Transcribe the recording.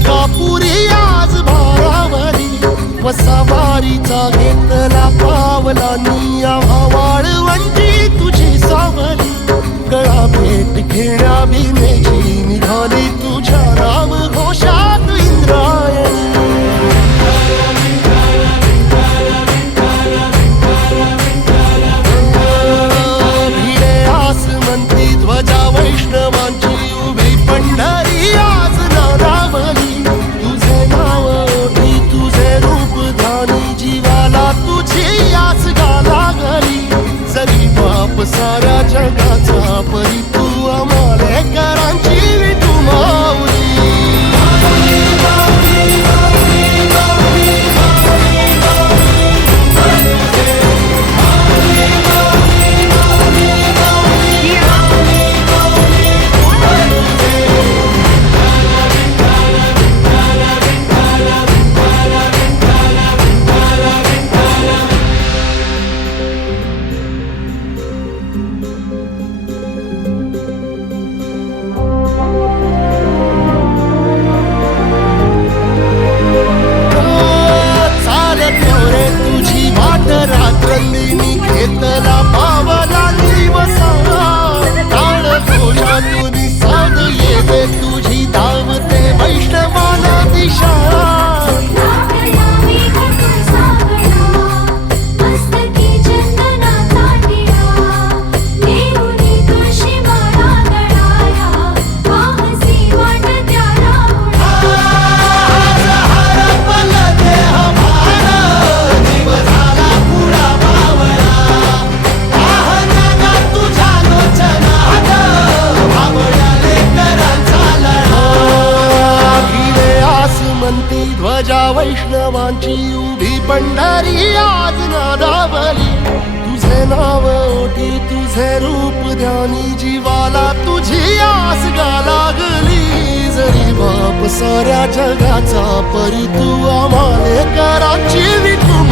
अंकापुरी आज भारावरी वसावारीचा घेतला पावला निया वाळवंटी तुझी सावली गळा भेट घेण्या भीमेची निघाली तुझ्या राम घोषात इंद्रायणी भिडे आसमंती ध्वजा वैष्णवांची उभी पंढरी आज नारावली तुझे नाव ओढी तुझे रूप ध्यानी जीवाला तुझी आस गाला गली जरी बाप साऱ्या जगाचा परी तू अमालेकरांची विठू माऊली रात्रंदिनी घेतला पावला दिवसा काळ घोषातून साध येते तुझी धावते वैष्णवाला दिशा ध्वजा वैष्णवांची उभी पंढरी आज नादावली तुझे नाव ओढी तुझे रूप ध्यानी जीवाला तुझी आस गाला गली जरी बाप साऱ्या जगाचा परी तू आम्हालेकरांची विठू